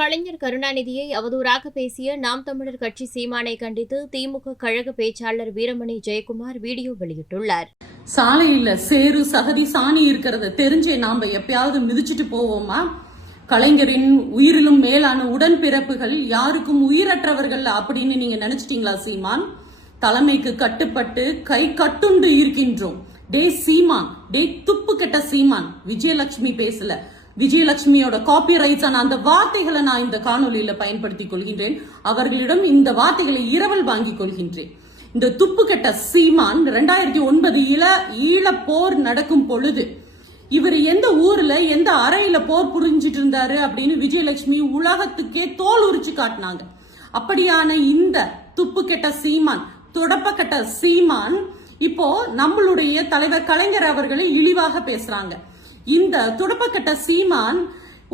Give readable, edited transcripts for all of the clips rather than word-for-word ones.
கலைஞர் கருணாநிதியை அவதூறாக பேசிய நாம் தமிழர் கட்சி சீமானை கண்டித்து திமுக கழக பேச்சாளர் வீரமணி ஜெயக்குமார் வீடியோ வெளியிட்டுள்ளார். சாலையில சேறு சகதி சாணி இருக்கிறத தெரிஞ்சே நாம எப்பயாவது மிதிச்சிட்டு போவோமா? கலைஞரின் உயிரிலும் மேலான உடன்பிறப்புகள் யாருக்கும் உயிரற்றவர்கள் அப்படின்னு நீங்க நினைச்சிட்டீங்களா சீமான்? தலைமைக்கு கட்டுப்பட்டு கை கட்டுண்டு இருக்கின்றோம். டே சீமான், டே துப்பு கெட்ட சீமான். விஜயலட்சுமி பேசல. விஜயலட்சுமியோட காப்பி ரைட்ஸான அந்த வார்த்தைகளை நான் இந்த காணொலியில பயன்படுத்திக் கொள்கின்றேன். அவர்களிடம் இந்த வார்த்தைகளை இரவல் வாங்கிக் கொள்கின்றேன். இந்த துப்பு கெட்ட சீமான் 2009 ஈழ போர் நடக்கும் பொழுது இவர் எந்த ஊர்ல எந்த அறையில போர் புரிஞ்சிட்டு இருந்தாரு அப்படின்னு விஜயலட்சுமி உலகத்துக்கே தோல் உரிச்சு காட்டினாங்க. அப்படியான இந்த துப்பு கெட்ட சீமான், தொடப்ப கெட்ட சீமான் இப்போ நம்மளுடைய தலைவர் கலைஞர் அவர்களை இழிவாக பேசுறாங்க. இந்த துடப்பக்கட்ட சீமான்,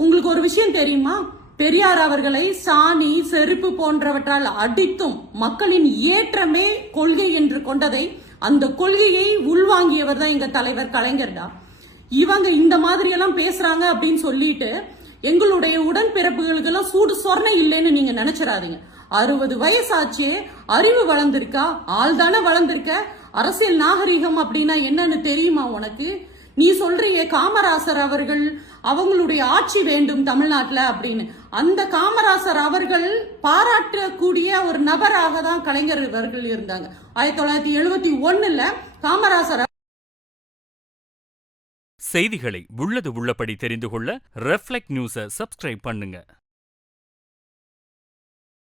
உங்களுக்கு ஒரு விஷயம் தெரியுமா? பெரியார் அவர்களை சாணி செருப்பு போன்றவற்றால் அடித்தும் மக்களின் ஏற்றமே கொள்கை என்று கொண்டதை, அந்த கொள்கையை உள்வாங்கியவர் தான் எங்க தலைவர் கலைஞர் தான். இவங்க இந்த மாதிரி எல்லாம் பேசுறாங்க அப்படின்னு சொல்லிட்டு எங்களுடைய உடன்பிறப்புகளுக்கு எல்லாம் சூடு சொர்ணை இல்லைன்னு நீங்க நினைச்சிடாதீங்க. 60 வயசாச்சே, அறிவு வளர்ந்திருக்கா, ஆள் தானே வளர்ந்திருக்க. அரசியல் நாகரிகம் அப்படின்னா என்னன்னு தெரியுமா உனக்கு? நீ சொல்றியே காமராசர் அவர்கள் அவங்களுடைய ஆட்சி வேண்டும் தமிழ்நாட்டுல அப்படின்னு. அந்த காமராசர் அவர்கள் பாராட்டக்கூடிய ஒரு நபராக தான் கலைஞர் அவர்கள் இருந்தாங்க. 1971 காமராசர். செய்திகளை உள்ளது உள்ளபடி தெரிந்து கொள்ள ரெஃப்ளெக்ட் நியூஸை சப்ஸ்கிரைப் பண்ணுங்க.